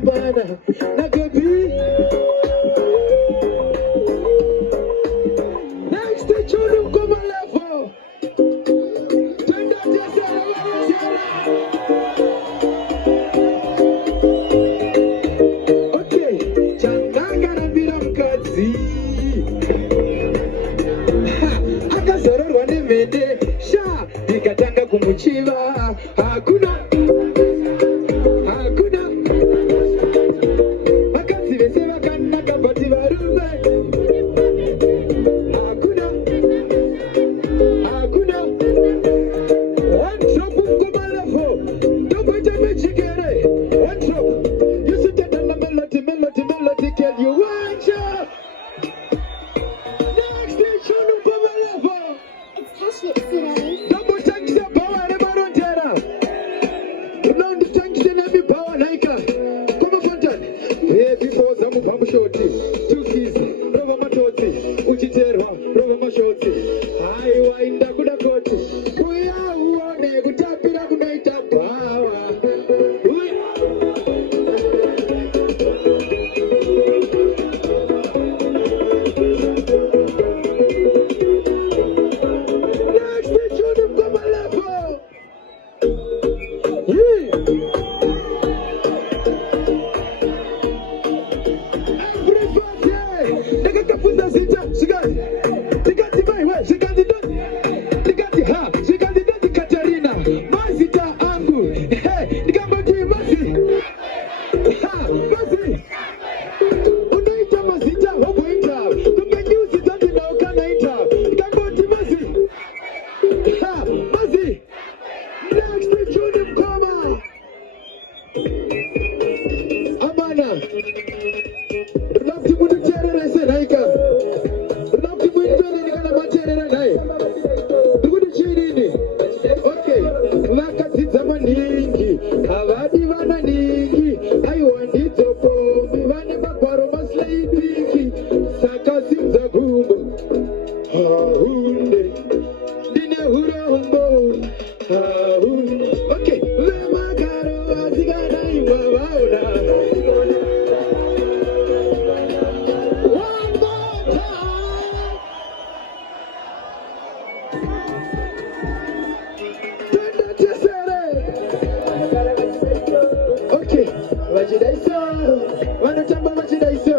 kupambana na gabi. Next tune mkoma level. Twende Ndesere Marondera. Okay, changanga na mbira mkazi. Akazororwa nemende sha ikatanga kumuchiva. Hakuna vakadzi vese vakanaka bati varume. Hakuna one drop mkoma level. Ndomboita magic here. One drop. You sit down na melody girl you want ya. Next station mkoma level. It's passionate today. Ndomboita power re Marondera. Round tangisha na mibawa naika. Koma fountain. Before zamu pamushoti. Tukizi rova matoti. Uchiterwa rova mashoti. Hai wainda kuda koti. Kuya uone kutapira kunaita power. Next tune mkoma level. Everybody, nakakafunza zita, shikati bai we, shikati doti, shikati ha, shikati doti Katarina, mazita angu, hey, nikambati mazi, ha, mazi, unaita mazita, hobo ita, kumenyuzi doti na ukana ita, nikambati mazi, ha, mazi, next tune mkoma, amana. Lafti mutu terere se naika. Lafti mutu nikana materere nai. Tukudi chirini. Okay. Vakadzidza maningi. Havadi vana ningi. Aiwandidzo pombi. Vane magwaro maslaidiki. Saka simza gumbo. Haunde. Dine hurombo. Haunde. Okay. Vemagaro asikana imba vaona. Okay, vachidaiso, vanotamba vachidaiso,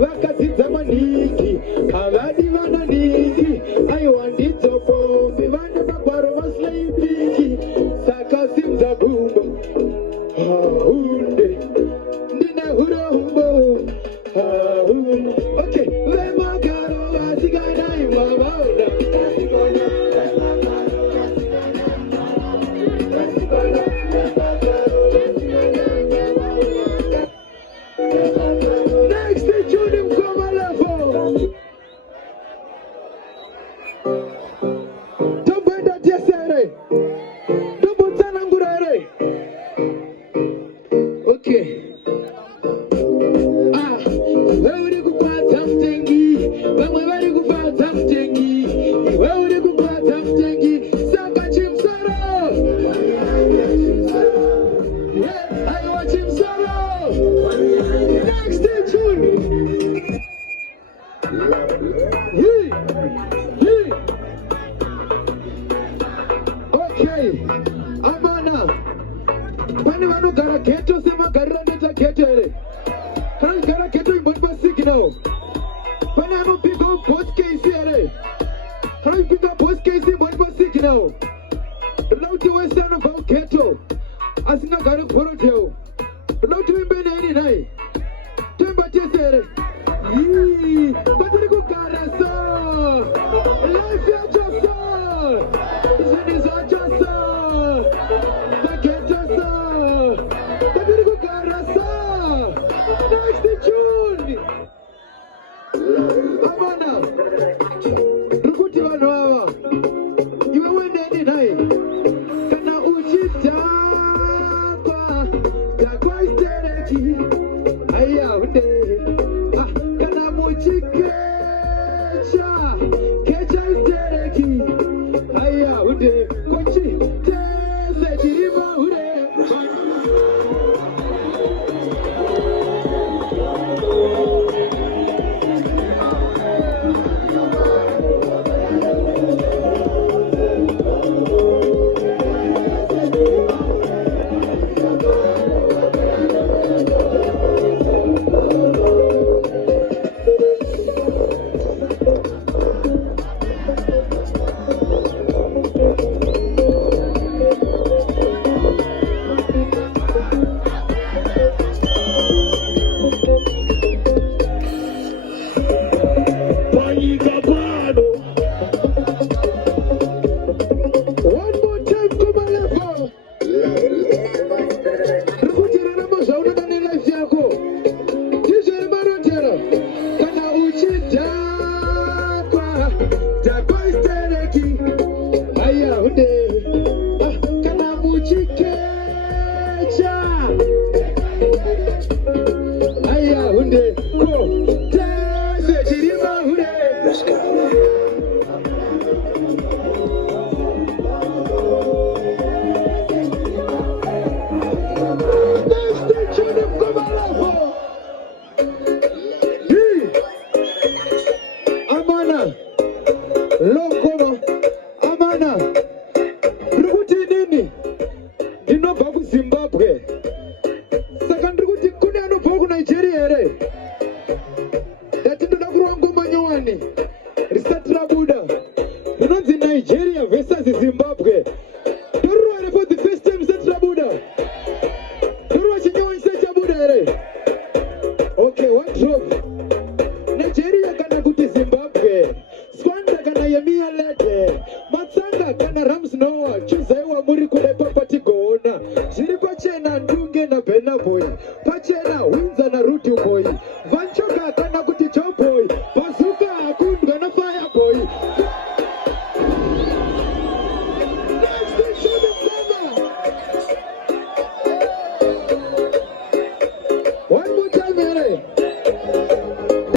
vakadzidza maningi, havadi vana ningi, aiwandidzo pombi, vane magwaro maslaidiki, saka simza gumbo, haunde, ndine hurombo, haunde. Okay, vemagaro vasikana imba vaona. Next tune mkoma level. Tombenda Ndesere. Tombotana ngurere. Okay. Wewe uri kupata mtengi. Vamwe vari kupata mtengi. Wewe uri kupata mtengi. Saka chimsoro. Yeah, I watch chimsoro. Next tune. Okay. Amana. Pane vanogara ghetto semagarira ndoita ghetto here. Pane gara ghetto imbonipa signal. Pane anopika boss case here. Pane pika boss case imbonipa signal. Lauti wese anobva ghetto. Asingagari kuborodheo. Lauti wembene ini nai. Temba tesere. Patiri kugara so. Life yacho so. Zvinhu zvacho so. Paghetto so. Patiri kugara so. Next tune. Amana. Rukuti vanhu ava. Iwe wendeni nai. Kana uchidhakwa. Dhakwa istereki. Aya unde. Kana muchikecha. Kecha istereki. Aya unde. Kochi. Tese chiriva. pachena Ndunge na Bena boy, pachena Winza na Ruti boy, vanchoka